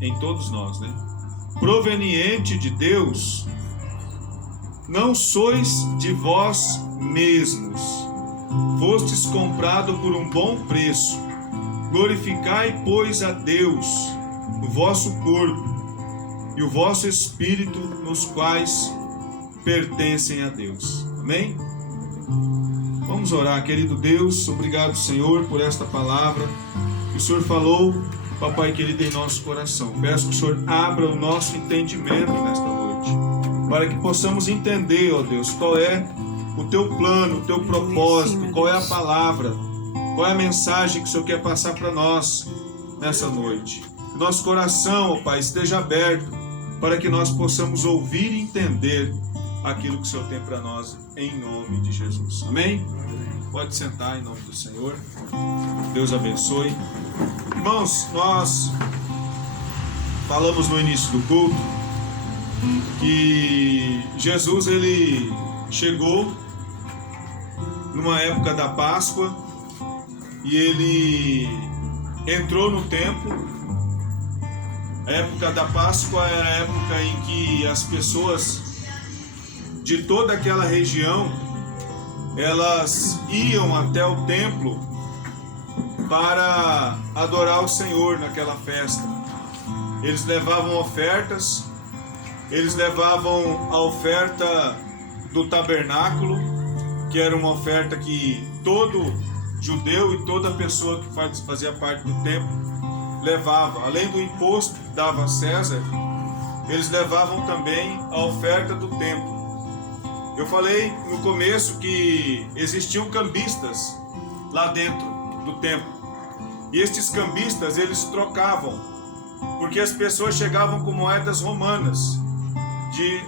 em todos nós, né? Proveniente de Deus, não sois de vós mesmos, fostes comprado por um bom preço. Glorificai, pois, a Deus, o vosso corpo e o vosso espírito, nos quais pertencem a Deus. Amém? Vamos orar, querido Deus. Obrigado, Senhor, por esta palavra que o Senhor falou, Papai querido, em nosso coração. Peço que o Senhor abra o nosso entendimento nesta noite, para que possamos entender, ó Deus, qual é o teu plano, o teu propósito, qual é a palavra, qual é a mensagem que o Senhor quer passar para nós nessa noite. Que nosso coração, ó Pai, esteja aberto para que nós possamos ouvir e entender aquilo que o Senhor tem para nós, em nome de Jesus. Amém? Pode sentar em nome do Senhor. Deus abençoe. Irmãos, nós falamos no início do culto que Jesus, ele chegou numa época da Páscoa e ele entrou no templo. A época da Páscoa era a época em que as pessoas de toda aquela região, elas iam até o templo para adorar o Senhor naquela festa. Eles levavam ofertas, eles levavam a oferta do tabernáculo, que era uma oferta que todo judeu e toda pessoa que fazia parte do templo levava. Além do imposto que dava a César, eles levavam também a oferta do templo. Eu falei no começo que existiam cambistas lá dentro do templo. E estes cambistas, eles trocavam, porque as pessoas chegavam com moedas romanas.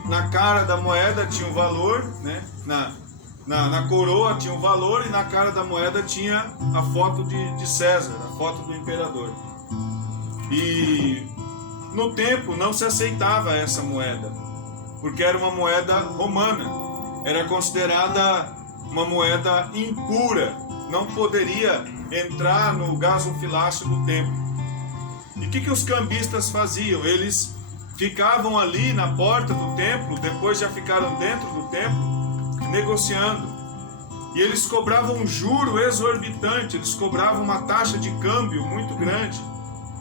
Na cara da moeda tinha um valor, né? Na coroa tinha um valor, e na cara da moeda tinha a foto de César, a foto do imperador. E no templo não se aceitava essa moeda, porque era uma moeda romana. Era considerada uma moeda impura, não poderia entrar no gasofilácio do templo. E o que os cambistas faziam? Eles ficavam ali na porta do templo, depois já ficaram dentro do templo, negociando. E eles cobravam um juro exorbitante, eles cobravam uma taxa de câmbio muito grande.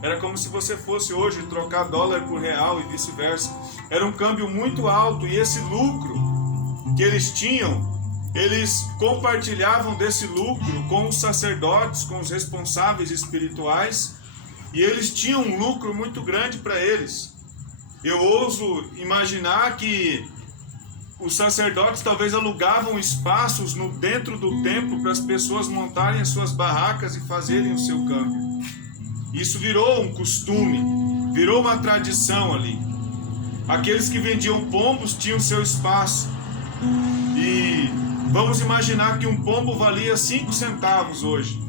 Era como se você fosse hoje trocar dólar por real e vice-versa. Era um câmbio muito alto, e esse lucro que eles tinham, eles compartilhavam desse lucro com os sacerdotes, com os responsáveis espirituais, e eles tinham um lucro muito grande para eles. Eu ouso imaginar que os sacerdotes talvez alugavam espaços dentro do templo para as pessoas montarem as suas barracas e fazerem o seu câmbio. Isso virou um costume, virou uma tradição ali. Aqueles que vendiam pombos tinham seu espaço. E vamos imaginar que um pombo valia 5 centavos hoje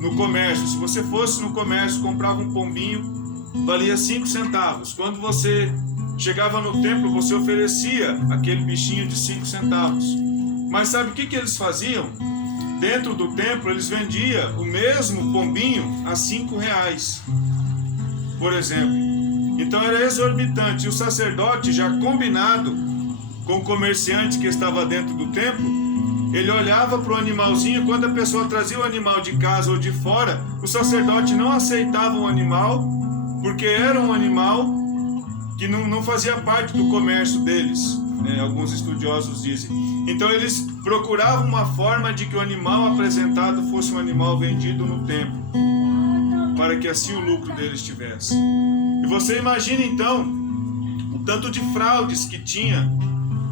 no comércio. Se você fosse no comércio, comprava um pombinho, valia 5 centavos. Quando você chegava no templo, você oferecia aquele bichinho de 5 centavos. Mas sabe o que eles faziam? Dentro do templo, eles vendiam o mesmo pombinho a 5 reais, por exemplo. Então era exorbitante. E o sacerdote, já combinado com o comerciante que estava dentro do templo, ele olhava para o animalzinho. Quando a pessoa trazia o animal de casa ou de fora, o sacerdote não aceitava o animal, porque era um animal que não fazia parte do comércio deles, né? Alguns estudiosos dizem. Então eles procuravam uma forma de que o animal apresentado fosse um animal vendido no templo, para que assim o lucro deles tivesse. E você imagina então o tanto de fraudes que tinha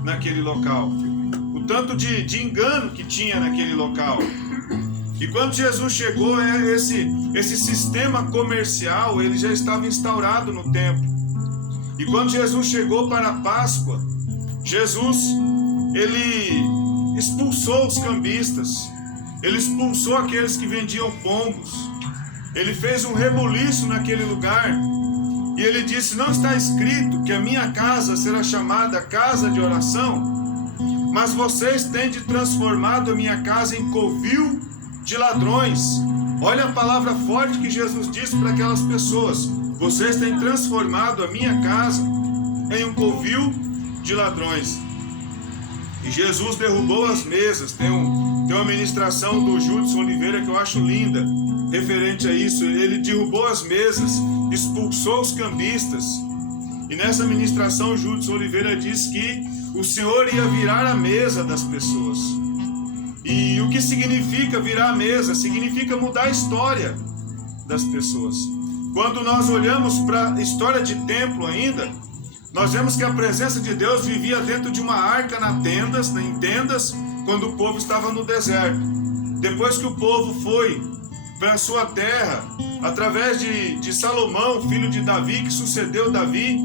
naquele local, o tanto de engano que tinha naquele local. E quando Jesus chegou, esse sistema comercial, ele já estava instaurado no templo. E quando Jesus chegou para a Páscoa, Jesus, ele expulsou os cambistas, ele expulsou aqueles que vendiam pombos, ele fez um rebuliço naquele lugar. E ele disse: não está escrito que a minha casa será chamada casa de oração? Mas vocês têm transformado a minha casa em covil de ladrões. Olha a palavra forte que Jesus disse para aquelas pessoas: vocês têm transformado a minha casa em um covil de ladrões. E Jesus derrubou as mesas. Tem uma ministração do Judson Oliveira que eu acho linda, referente a isso. Ele derrubou as mesas, expulsou os cambistas. E nessa ministração o Judson Oliveira diz que o Senhor ia virar a mesa das pessoas. E o que significa virar a mesa? Significa mudar a história das pessoas. Quando nós olhamos para a história de templo ainda, nós vemos que a presença de Deus vivia dentro de uma arca em tendas, quando o povo estava no deserto. Depois que o povo foi para a sua terra, através de Salomão, filho de Davi, que sucedeu Davi,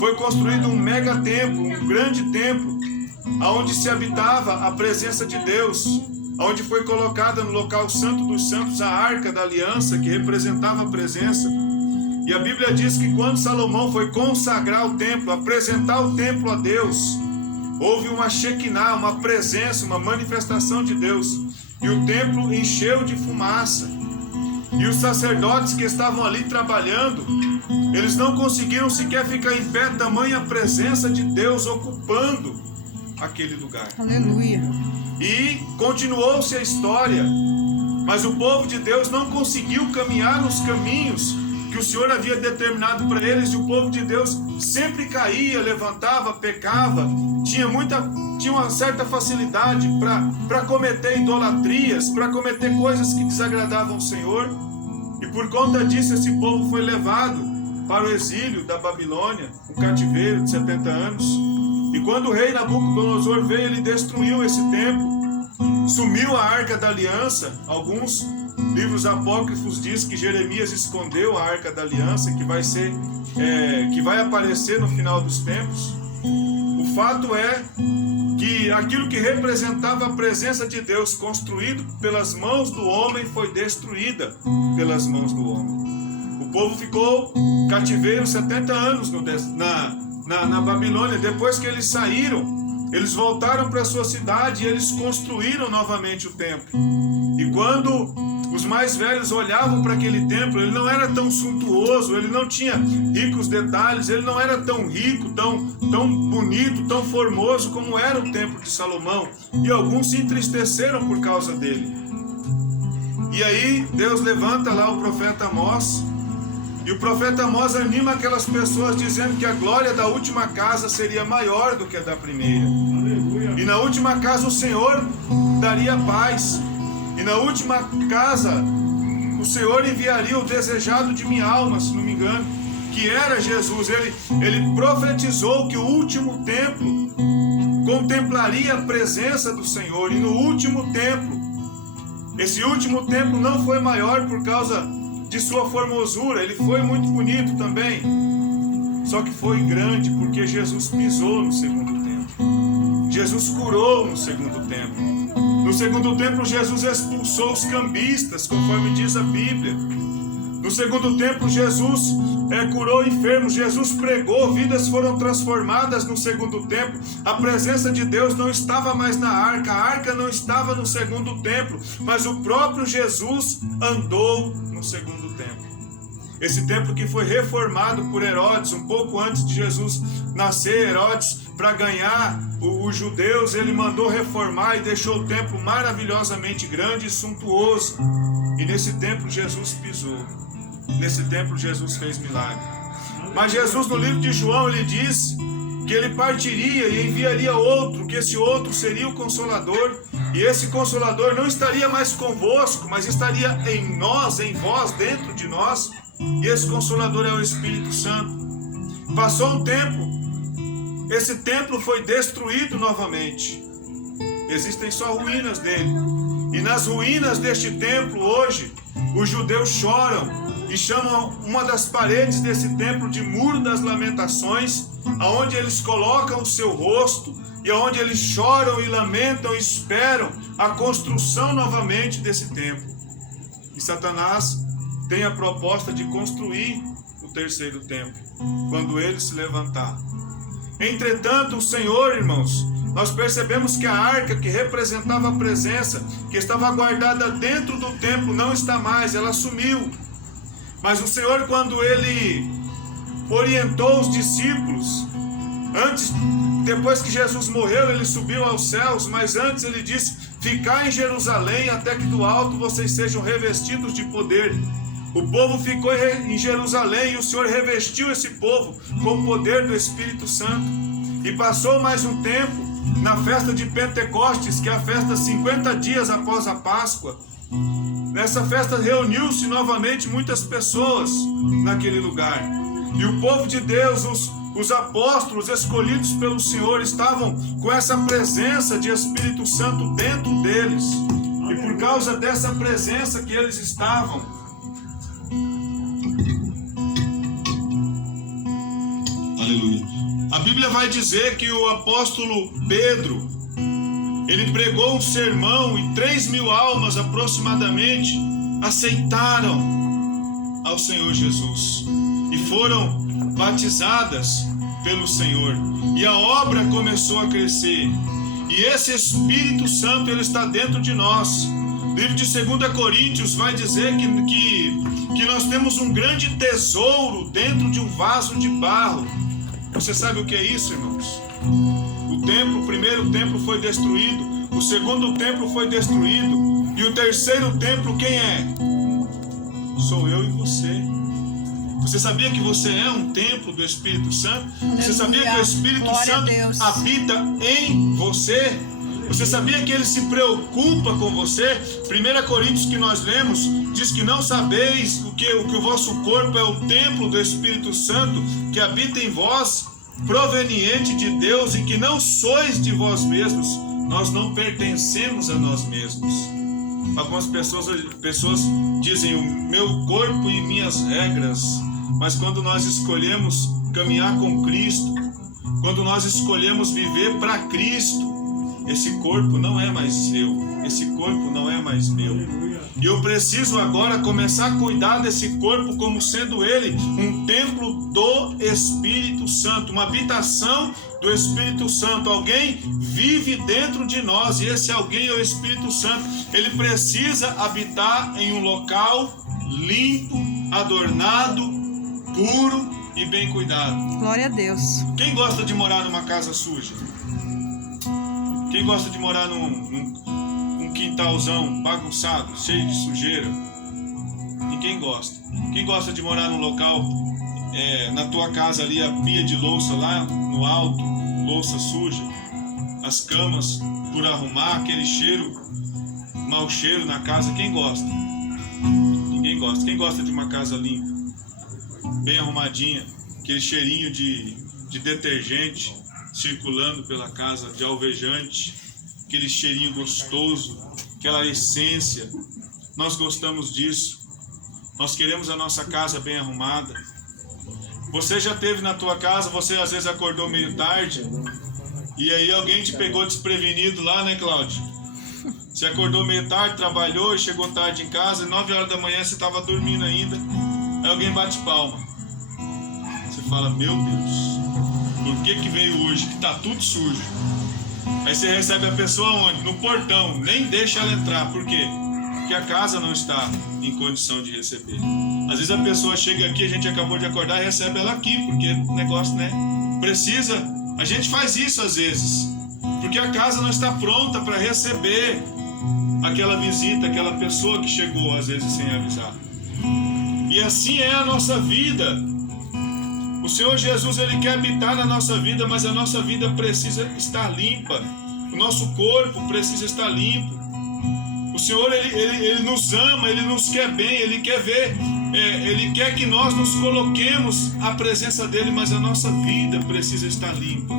foi construído um mega templo, um grande templo, onde se habitava a presença de Deus, onde foi colocada no local santo dos santos a arca da aliança, que representava a presença. E a Bíblia diz que quando Salomão foi consagrar o templo, apresentar o templo a Deus, houve uma Shekinah, uma presença, uma manifestação de Deus, e o templo encheu de fumaça. E os sacerdotes que estavam ali trabalhando, eles não conseguiram sequer ficar em pé, tamanha presença de Deus ocupando aquele lugar. Aleluia. E continuou-se a história, mas o povo de Deus não conseguiu caminhar nos caminhos que o Senhor havia determinado para eles, e o povo de Deus sempre caía, levantava, pecava, tinha uma certa facilidade para cometer idolatrias, para cometer coisas que desagradavam o Senhor, e por conta disso esse povo foi levado para o exílio da Babilônia, um cativeiro de 70 anos, e quando o rei Nabucodonosor veio, ele destruiu esse templo, sumiu a arca da aliança. Alguns livros apócrifos diz que Jeremias escondeu a arca da aliança, que vai aparecer no final dos tempos. O fato é que aquilo que representava a presença de Deus, construído pelas mãos do homem, foi destruída pelas mãos do homem. O povo ficou cativeiro 70 anos na Babilônia. Depois que eles saíram, eles voltaram para sua cidade e eles construíram novamente o templo. E quando os mais velhos olhavam para aquele templo, ele não era tão suntuoso, ele não tinha ricos detalhes, ele não era tão rico, tão bonito, tão formoso como era o templo de Salomão. E alguns se entristeceram por causa dele. E aí Deus levanta lá o profeta Amós, e o profeta Amós anima aquelas pessoas dizendo que a glória da última casa seria maior do que a da primeira. Aleluia. E na última casa o Senhor daria paz. E na última casa o Senhor enviaria o desejado de minha alma, se não me engano, que era Jesus. Ele profetizou que o último templo contemplaria a presença do Senhor. E no último templo, esse último templo não foi maior por causa de sua formosura, ele foi muito bonito também, só que foi grande porque Jesus pisou no segundo templo. Jesus curou no segundo templo. No segundo templo Jesus expulsou os cambistas, conforme diz a Bíblia. No segundo templo Jesus curou enfermos, Jesus pregou, vidas foram transformadas no segundo templo. A presença de Deus não estava mais na arca, a arca não estava no segundo templo, mas o próprio Jesus andou no segundo templo. Esse templo que foi reformado por Herodes, um pouco antes de Jesus nascer. Herodes, para ganhar os judeus, ele mandou reformar e deixou o templo maravilhosamente grande e suntuoso. E nesse templo Jesus pisou. Nesse templo Jesus fez milagre. Mas Jesus, no livro de João, ele diz que ele partiria e enviaria outro, que esse outro seria o Consolador, e esse Consolador não estaria mais convosco, mas estaria em nós, em vós, dentro de nós, e esse Consolador é o Espírito Santo. Passou um tempo, esse templo foi destruído novamente, existem só ruínas dele, e nas ruínas deste templo hoje, os judeus choram e chamam uma das paredes desse templo de Muro das Lamentações, aonde eles colocam o seu rosto e aonde eles choram e lamentam e esperam a construção novamente desse templo. E Satanás tem a proposta de construir o terceiro templo, quando ele se levantar. Entretanto, o Senhor, irmãos, nós percebemos que a arca que representava a presença, que estava guardada dentro do templo, não está mais, ela sumiu. Mas o Senhor, quando Ele orientou os discípulos, depois que Jesus morreu, Ele subiu aos céus, mas antes Ele disse: ficai em Jerusalém até que do alto vocês sejam revestidos de poder. O povo ficou em Jerusalém e o Senhor revestiu esse povo com o poder do Espírito Santo. E passou mais um tempo, na festa de Pentecostes, que é a festa 50 dias após a Páscoa. Nessa festa reuniu-se novamente muitas pessoas naquele lugar. E o povo de Deus, os apóstolos escolhidos pelo Senhor, estavam com essa presença de Espírito Santo dentro deles. E por causa dessa presença que eles estavam, aleluia, a Bíblia vai dizer que o apóstolo Pedro, ele pregou um sermão e 3.000 almas aproximadamente aceitaram ao Senhor Jesus e foram batizadas pelo Senhor, e a obra começou a crescer. E esse Espírito Santo, ele está dentro de nós. O livro de 2 Coríntios vai dizer que nós temos um grande tesouro dentro de um vaso de barro. Você sabe o que é isso, irmãos? O primeiro templo foi destruído, o segundo templo foi destruído, e o terceiro templo quem é? Sou eu e você. Você sabia que você é um templo do Espírito Santo? Você sabia que o Espírito Santo habita em você? Você sabia que ele se preocupa com você? 1 Coríntios, que nós lemos, diz que não sabeis que o vosso corpo é o templo do Espírito Santo que habita em vós, proveniente de Deus, e que não sois de vós mesmos. Nós não pertencemos a nós mesmos. Algumas pessoas dizem o meu corpo e minhas regras, mas quando nós escolhemos caminhar com Cristo, quando nós escolhemos viver para Cristo, esse corpo não é mais seu, esse corpo não é mais meu. E eu preciso agora começar a cuidar desse corpo como sendo ele um templo do Espírito Santo, uma habitação do Espírito Santo. Alguém vive dentro de nós, e esse alguém é o Espírito Santo. Ele precisa habitar em um local limpo, adornado, puro e bem cuidado. Glória a Deus. Quem gosta de morar numa casa suja? Quem gosta de morar num quintalzão bagunçado, cheio de sujeira? Ninguém gosta. Quem gosta de morar num local, na tua casa ali, a pia de louça lá no alto, louça suja, as camas por arrumar, aquele cheiro, mau cheiro na casa? Quem gosta? Ninguém gosta. Quem gosta de uma casa limpa, bem arrumadinha, aquele cheirinho de detergente circulando pela casa, de alvejante, aquele cheirinho gostoso, aquela essência? Nós gostamos disso. Nós queremos a nossa casa bem arrumada. Você já teve na tua casa, você às vezes acordou meio tarde, e aí alguém te pegou desprevenido lá, né, Cláudio? Você acordou meio tarde, trabalhou e chegou tarde em casa, e 9 horas da manhã você estava dormindo ainda, aí alguém bate palma. Você fala, meu Deus, por que veio hoje, que tá tudo sujo? Aí você recebe a pessoa onde? No portão, nem deixa ela entrar. Por quê? Porque a casa não está em condição de receber. Às vezes a pessoa chega aqui, a gente acabou de acordar e recebe ela aqui, porque o negócio, né? Precisa. A gente faz isso às vezes, porque a casa não está pronta para receber aquela visita, aquela pessoa que chegou às vezes sem avisar. E assim é a nossa vida. O Senhor Jesus, ele quer habitar na nossa vida, mas a nossa vida precisa estar limpa. O nosso corpo precisa estar limpo. O Senhor, ele nos ama, ele nos quer bem, ele quer ver, ele quer que nós nos coloquemos à presença dele, mas a nossa vida precisa estar limpa.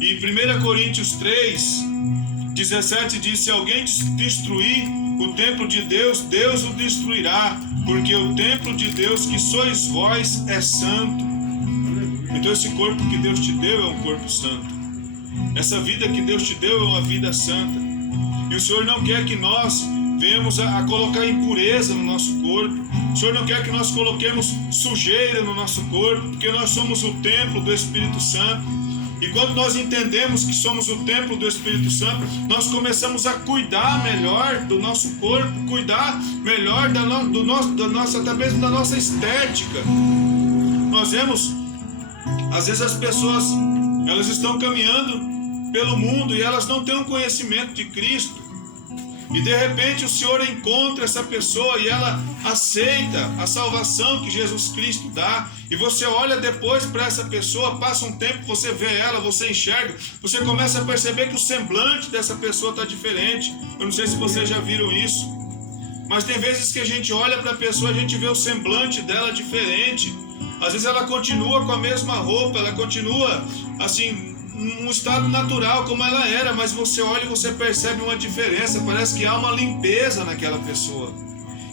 E em 1 Coríntios 3:17 diz: se alguém destruir o templo de Deus, Deus o destruirá, porque o templo de Deus que sois vós é santo. Então esse corpo que Deus te deu é um corpo santo. Essa vida que Deus te deu é uma vida santa. E o Senhor não quer que nós venhamos a colocar impureza no nosso corpo. O Senhor não quer que nós coloquemos sujeira no nosso corpo, porque nós somos o templo do Espírito Santo. E quando nós entendemos que somos o templo do Espírito Santo, nós começamos a cuidar melhor do nosso corpo, cuidar melhor até mesmo da nossa estética. Nós vemos, às vezes as pessoas, elas estão caminhando pelo mundo e elas não têm um conhecimento de Cristo. E de repente o Senhor encontra essa pessoa e ela aceita a salvação que Jesus Cristo dá. E você olha depois para essa pessoa, passa um tempo, você vê ela, você enxerga, você começa a perceber que o semblante dessa pessoa está diferente. Eu não sei se vocês já viram isso, mas tem vezes que a gente olha para a pessoa, a gente vê o semblante dela diferente. Às vezes ela continua com a mesma roupa, ela continua assim, um estado natural como ela era, mas você olha e você percebe uma diferença, parece que há uma limpeza naquela pessoa.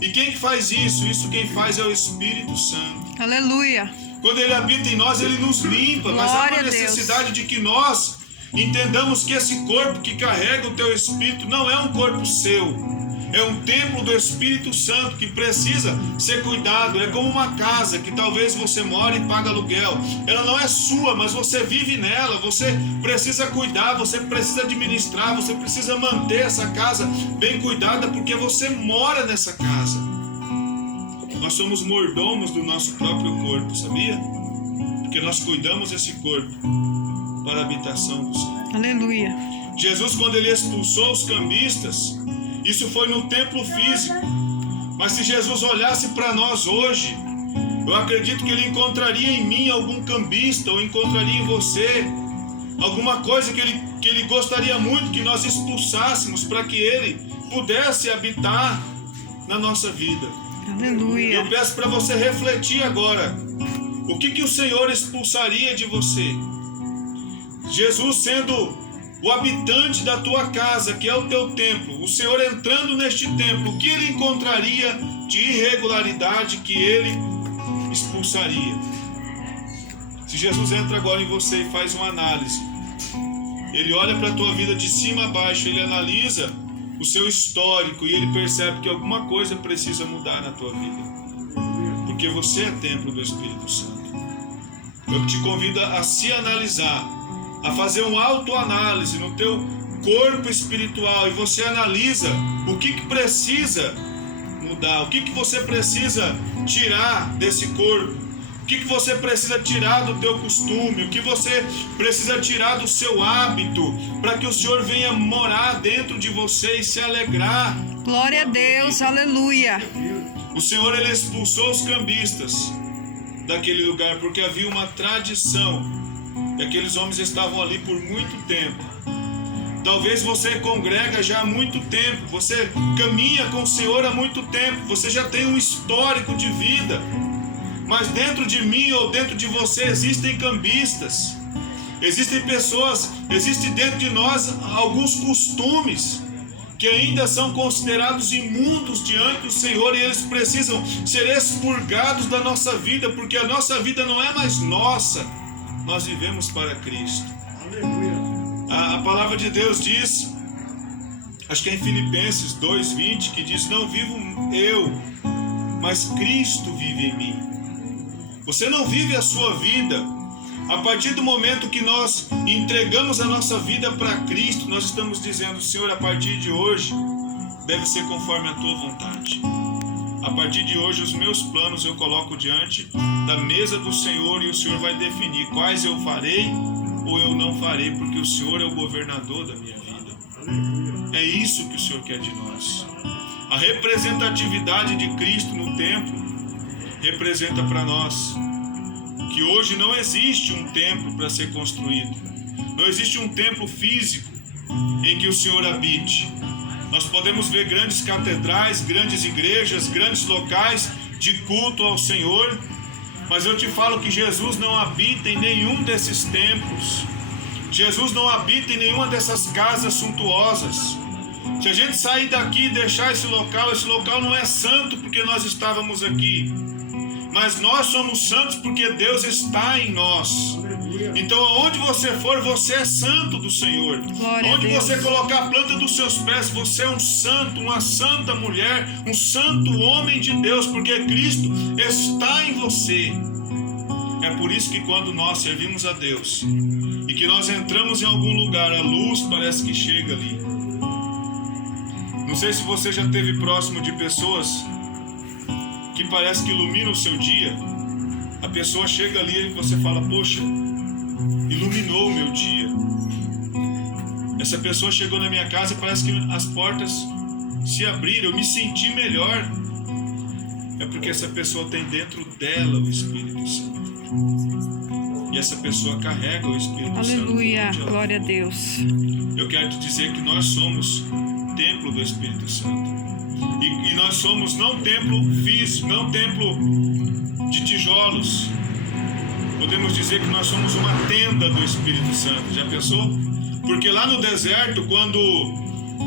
E quem que faz isso? Isso quem faz é o Espírito Santo. Aleluia. Quando Ele habita em nós, Ele nos limpa, mas há uma necessidade de que nós entendamos que esse corpo que carrega o teu Espírito não é um corpo seu. É um templo do Espírito Santo que precisa ser cuidado. É como uma casa que talvez você mora e paga aluguel. Ela não é sua, mas você vive nela. Você precisa cuidar, você precisa administrar, você precisa manter essa casa bem cuidada, porque você mora nessa casa. Nós somos mordomos do nosso próprio corpo, sabia? Porque nós cuidamos desse corpo para a habitação do Senhor. Aleluia. Jesus, quando Ele expulsou os cambistas, isso foi no templo físico. Mas se Jesus olhasse para nós hoje, eu acredito que Ele encontraria em mim algum cambista, ou encontraria em você alguma coisa que ele gostaria muito que nós expulsássemos, para que Ele pudesse habitar na nossa vida. Aleluia. Eu peço para você refletir agora. O que o Senhor expulsaria de você? Jesus sendo o habitante da tua casa, que é o teu templo, o Senhor entrando neste templo, o que Ele encontraria de irregularidade que Ele expulsaria? Se Jesus entra agora em você e faz uma análise, Ele olha para a tua vida de cima a baixo, Ele analisa o seu histórico e Ele percebe que alguma coisa precisa mudar na tua vida, porque você é templo do Espírito Santo. Eu te convido a se analisar, a fazer uma autoanálise no teu corpo espiritual, e você analisa o que precisa mudar, o que você precisa tirar desse corpo, o que você precisa tirar do teu costume, o que você precisa tirar do seu hábito, para que o Senhor venha morar dentro de você e se alegrar. Glória a Deus, aleluia. O Senhor, Ele expulsou os cambistas daquele lugar, porque havia uma tradição. E aqueles homens estavam ali por muito tempo. Talvez você congrega já há muito tempo, você caminha com o Senhor há muito tempo, você já tem um histórico de vida, mas dentro de mim ou dentro de você existem cambistas, existem pessoas, existe dentro de nós alguns costumes que ainda são considerados imundos diante do Senhor, e eles precisam ser expurgados da nossa vida, porque a nossa vida não é mais nossa. Nós vivemos para Cristo. A palavra de Deus diz, acho que é em Filipenses 2:20, que diz: não vivo eu, mas Cristo vive em mim. Você não vive a sua vida. A partir do momento que nós entregamos a nossa vida para Cristo, nós estamos dizendo: Senhor, a partir de hoje deve ser conforme a tua vontade. A partir de hoje, os meus planos eu coloco diante da mesa do Senhor, e o Senhor vai definir quais eu farei ou eu não farei, porque o Senhor é o governador da minha vida. É isso que o Senhor quer de nós. A representatividade de Cristo no templo representa para nós que hoje não existe um templo para ser construído. Não existe um templo físico em que o Senhor habite. Nós podemos ver grandes catedrais, grandes igrejas, grandes locais de culto ao Senhor, mas eu te falo que Jesus não habita em nenhum desses templos. Jesus não habita em nenhuma dessas casas suntuosas. Se a gente sair daqui e deixar esse local não é santo porque nós estávamos aqui, mas nós somos santos porque Deus está em nós. Então, aonde você for, você é santo do Senhor. Onde você colocar a planta dos seus pés, você é um santo, uma santa mulher, um santo homem de Deus, porque Cristo está em você. É por isso que quando nós servimos a Deus e que nós entramos em algum lugar, a luz parece que chega ali. Não sei se você já esteve próximo de pessoas que parece que iluminam o seu dia. A pessoa chega ali e você fala, poxa, iluminou o meu dia. Essa pessoa chegou na minha casa e parece que as portas se abriram, eu me senti melhor. É porque essa pessoa tem dentro dela o Espírito Santo. E essa pessoa carrega o Espírito Santo. Aleluia, glória a Deus. Eu quero te dizer que nós somos templo do Espírito Santo. E nós somos não templo físico, não templo de tijolos. Podemos dizer que nós somos uma tenda do Espírito Santo. Já pensou? Porque lá no deserto, quando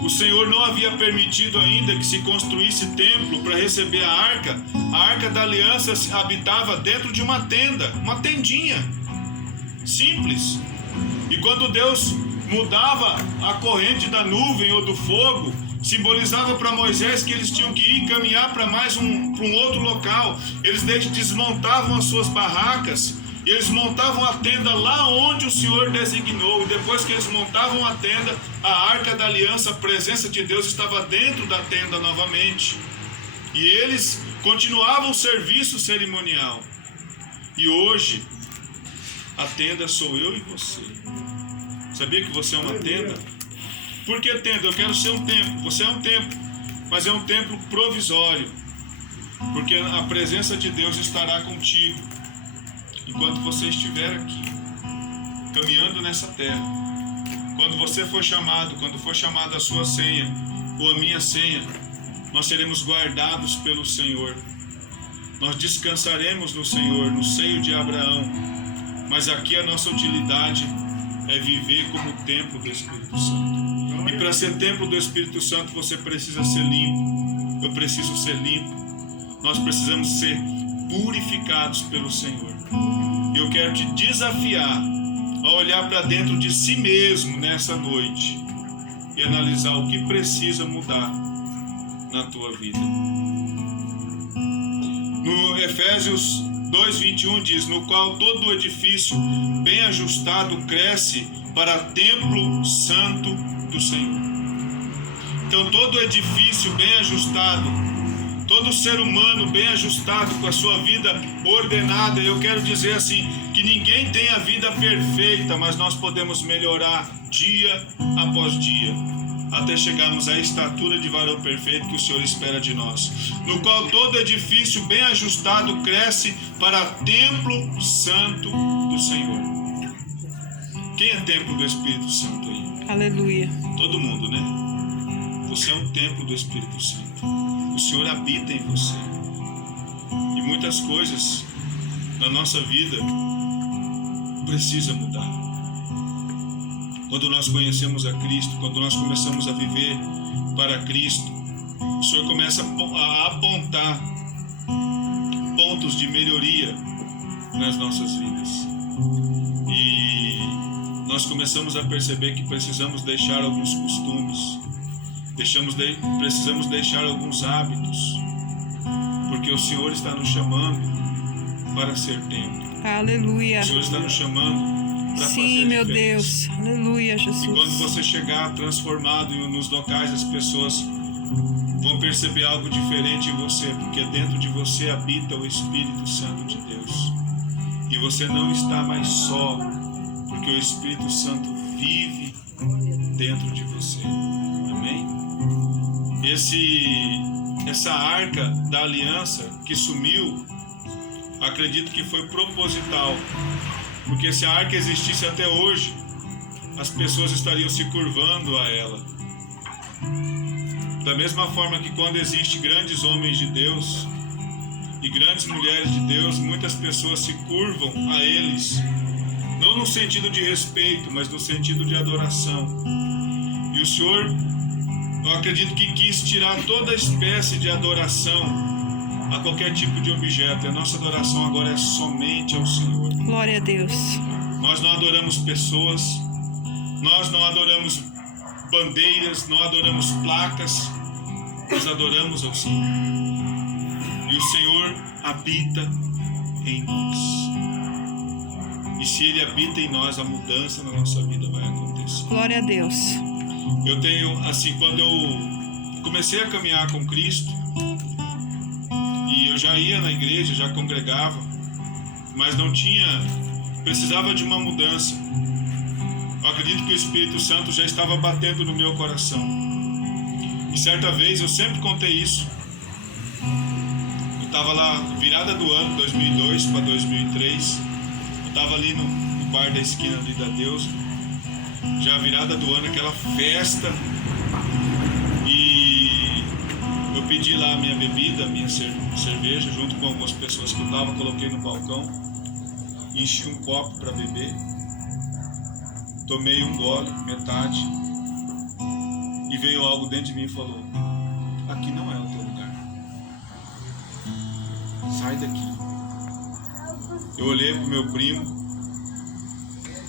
o Senhor não havia permitido ainda que se construísse templo para receber a arca da aliança habitava dentro de uma tenda, uma tendinha simples. E quando Deus mudava a corrente da nuvem ou do fogo, simbolizava para Moisés que eles tinham que ir caminhar para um outro local. Eles desmontavam as suas barracas, e eles montavam a tenda lá onde o Senhor designou. E depois que eles montavam a tenda, a arca da aliança, a presença de Deus estava dentro da tenda novamente. E eles continuavam o serviço cerimonial. E hoje, a tenda sou eu e você. Sabia que você é uma tenda? Por que tenda? Eu quero ser um templo. Você é um templo, mas é um templo provisório. Porque a presença de Deus estará contigo enquanto você estiver aqui, caminhando nessa terra. Quando você for chamado, quando for chamada a sua senha ou a minha senha, nós seremos guardados pelo Senhor. Nós descansaremos no Senhor, no seio de Abraão. Mas aqui a nossa utilidade é viver como templo do Espírito Santo. E para ser templo do Espírito Santo, você precisa ser limpo. Eu preciso ser limpo. Nós precisamos ser purificados pelo Senhor. Eu quero te desafiar a olhar para dentro de si mesmo nessa noite e analisar o que precisa mudar na tua vida. No Efésios 2:21 diz, no qual todo o edifício bem ajustado cresce para templo santo do Senhor. Então todo edifício bem ajustado, todo ser humano bem ajustado, com a sua vida ordenada. Eu quero dizer assim, que ninguém tem a vida perfeita, mas nós podemos melhorar dia após dia, até chegarmos à estatura de varão perfeito que o Senhor espera de nós. No qual todo edifício bem ajustado cresce para templo santo do Senhor. Quem é templo do Espírito Santo aí? Aleluia. Todo mundo, né? Você é um templo do Espírito Santo. O Senhor habita em você. E muitas coisas na nossa vida precisam mudar. Quando nós conhecemos a Cristo, quando nós começamos a viver para Cristo, o Senhor começa a apontar pontos de melhoria nas nossas vidas. E nós começamos a perceber que precisamos deixar alguns costumes, precisamos deixar alguns hábitos, porque o Senhor está nos chamando para ser templo. Aleluia. O Senhor está nos chamando para fazer Sim, meu diferença. Deus. Aleluia, Jesus. E quando você chegar transformado nos locais, as pessoas vão perceber algo diferente em você, porque dentro de você habita o Espírito Santo de Deus. E você não está mais só, porque o Espírito Santo vive dentro de você. Amém? Essa arca da aliança que sumiu, acredito que foi proposital, porque se a arca existisse até hoje, as pessoas estariam se curvando a ela. Da mesma forma que quando existem grandes homens de Deus e grandes mulheres de Deus, muitas pessoas se curvam a eles, não no sentido de respeito, mas no sentido de adoração. E o Senhor, eu acredito que quis tirar toda espécie de adoração a qualquer tipo de objeto. A nossa adoração agora é somente ao Senhor. Glória a Deus. Nós não adoramos pessoas, nós não adoramos bandeiras, não adoramos placas, nós adoramos ao Senhor. E o Senhor habita em nós. E se Ele habita em nós, a mudança na nossa vida vai acontecer. Glória a Deus. Eu tenho, assim, quando eu comecei a caminhar com Cristo, e eu já ia na igreja, já congregava, mas não tinha, precisava de uma mudança. Eu acredito que o Espírito Santo já estava batendo no meu coração. E certa vez, eu sempre contei isso, eu estava lá, virada do ano, 2002 para 2003, eu estava ali no bar da esquina ali da Deus, já virada do ano, aquela festa, e eu pedi lá a minha bebida, a minha cerveja, junto com algumas pessoas que eu estava, coloquei no balcão, enchi um copo para beber, tomei um gole, metade, e veio algo dentro de mim e falou: aqui não é o teu lugar, sai daqui. Eu olhei pro meu primo,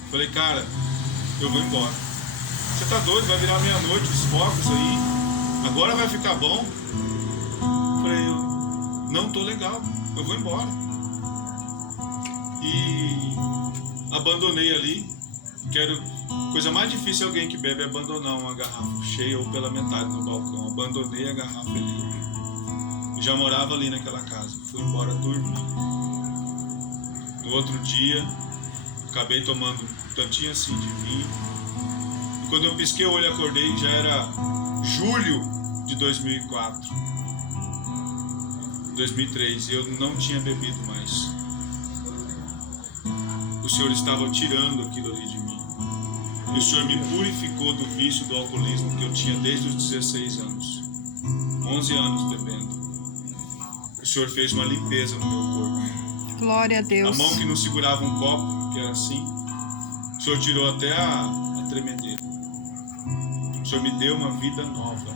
falei: cara, eu vou embora. Você tá doido? Vai virar meia-noite, os focos aí, agora vai ficar bom? Falei: eu não tô legal, eu vou embora. E abandonei ali. Coisa mais difícil é alguém que bebe abandonar uma garrafa cheia ou pela metade no balcão. Abandonei a garrafa ali. Já morava ali naquela casa. Fui embora dormir. No outro dia, acabei tomando um tantinho assim de vinho. E quando eu pisquei o olho e acordei, já era julho de 2004. 2003. E eu não tinha bebido mais. O Senhor estava tirando aquilo ali de mim. E o Senhor me purificou do vício do alcoolismo que eu tinha desde os 16 anos. 11 anos bebendo. O Senhor fez uma limpeza no meu corpo. Glória a Deus. A mão que não segurava um copo, que era assim, o Senhor tirou até a tremedeira. O Senhor me deu uma vida nova.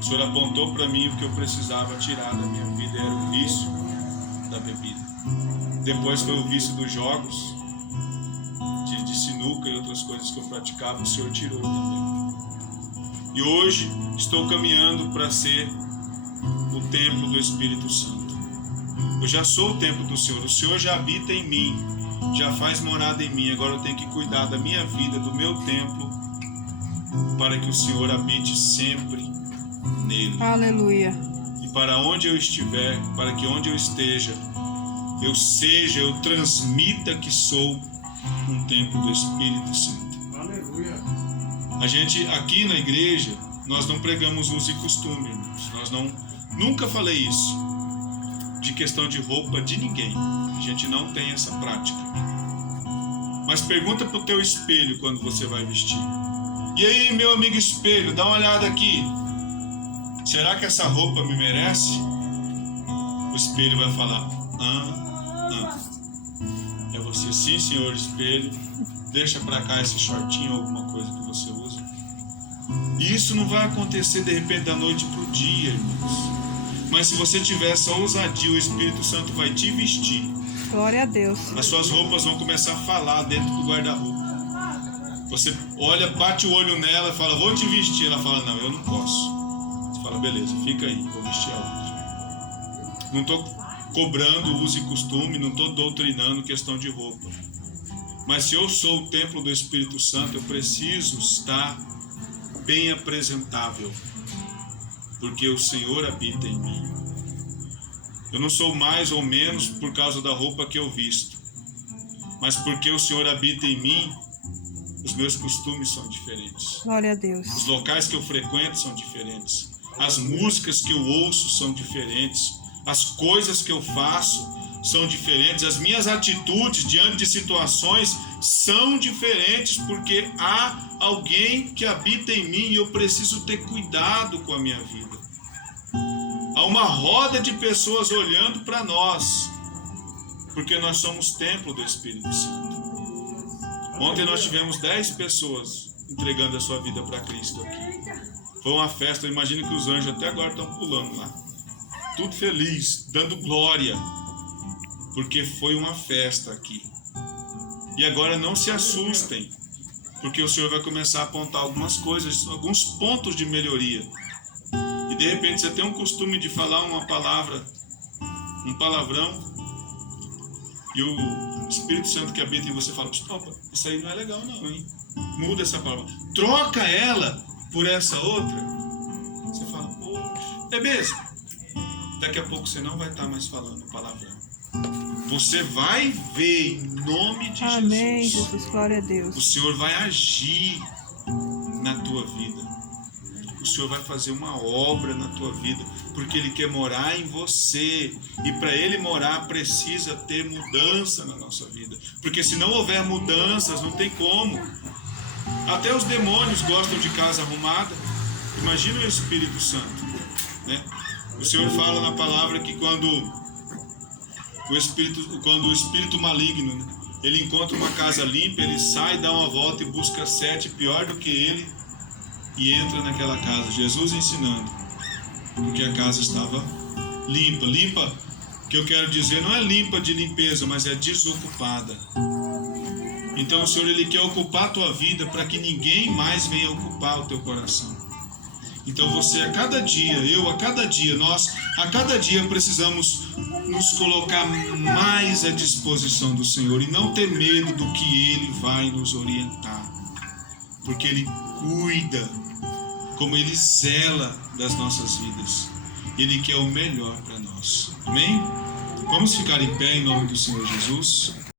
O Senhor apontou para mim o que eu precisava tirar da minha vida. Era o vício da bebida. Depois foi o vício dos jogos, de sinuca e outras coisas que eu praticava, o Senhor tirou também. E hoje estou caminhando para ser o templo do Espírito Santo. Eu já sou o templo do Senhor, o Senhor já habita em mim, já faz morada em mim. Agora eu tenho que cuidar da minha vida, do meu templo, para que o Senhor habite sempre nele. Aleluia. E para onde eu estiver, para que onde eu esteja, eu transmita que sou um templo do Espírito Santo. Aleluia. A gente, aqui na igreja, nós não pregamos uso e costume, irmãos. Nunca falei isso, de questão de roupa de ninguém. A gente não tem essa prática. Mas pergunta pro teu espelho quando você vai vestir. E aí, meu amigo espelho, dá uma olhada aqui. Será que essa roupa me merece? O espelho vai falar: é você, sim, senhor espelho. Deixa pra cá esse shortinho, alguma coisa que você usa. E isso não vai acontecer de repente da noite pro dia, irmãos. Mas se você tiver essa ousadia, o Espírito Santo vai te vestir. Glória a Deus. As suas roupas vão começar a falar dentro do guarda-roupa. Você olha, bate o olho nela e fala: vou te vestir. Ela fala: não, eu não posso. Você fala: beleza, fica aí, vou vestir a outra. Não estou cobrando uso e costume, não estou doutrinando questão de roupa. Mas se eu sou o templo do Espírito Santo, eu preciso estar bem apresentável, porque o Senhor habita em mim. Eu não sou mais ou menos por causa da roupa que eu visto, mas porque o Senhor habita em mim, os meus costumes são diferentes. Glória a Deus. Os locais que eu frequento são diferentes. As músicas que eu ouço são diferentes. As coisas que eu faço são diferentes. As minhas atitudes diante de situações são diferentes, porque há alguém que habita em mim e eu preciso ter cuidado com a minha vida. Há uma roda de pessoas olhando para nós, porque nós somos templo do Espírito Santo. Ontem nós tivemos 10 pessoas entregando a sua vida para Cristo aqui. Foi uma festa, eu imagino que os anjos até agora estão pulando lá. Tudo feliz, dando glória, porque foi uma festa aqui. E agora não se assustem, porque o Senhor vai começar a apontar algumas coisas, alguns pontos de melhoria. E de repente você tem um costume de falar uma palavra, um palavrão, e o Espírito Santo que habita em você fala: opa, isso aí não é legal não, hein? Muda essa palavra, troca ela por essa outra. Você fala: poxa, é mesmo? Daqui a pouco você não vai estar mais falando palavrão. Você vai ver em nome de Amém, Jesus. Jesus, glória a Deus. O Senhor vai agir na tua vida. O Senhor vai fazer uma obra na tua vida, porque Ele quer morar em você. E para Ele morar precisa ter mudança na nossa vida, porque se não houver mudanças, não tem como. Até os demônios gostam de casa arrumada. Imagina o Espírito Santo, né? O Senhor fala na palavra que quando o espírito maligno, né, ele encontra uma casa limpa, ele sai, dá uma volta e busca 7 pior do que ele e entra naquela casa. Jesus ensinando, porque a casa estava limpa. Limpa, que eu quero dizer, não é limpa de limpeza, mas é desocupada. Então o Senhor, Ele quer ocupar a tua vida para que ninguém mais venha ocupar o teu coração. Então você, a cada dia, eu a cada dia, nós a cada dia precisamos nos colocar mais à disposição do Senhor e não ter medo do que Ele vai nos orientar, porque Ele cuida, como Ele zela das nossas vidas. Ele quer o melhor para nós. Amém? Vamos ficar em pé em nome do Senhor Jesus.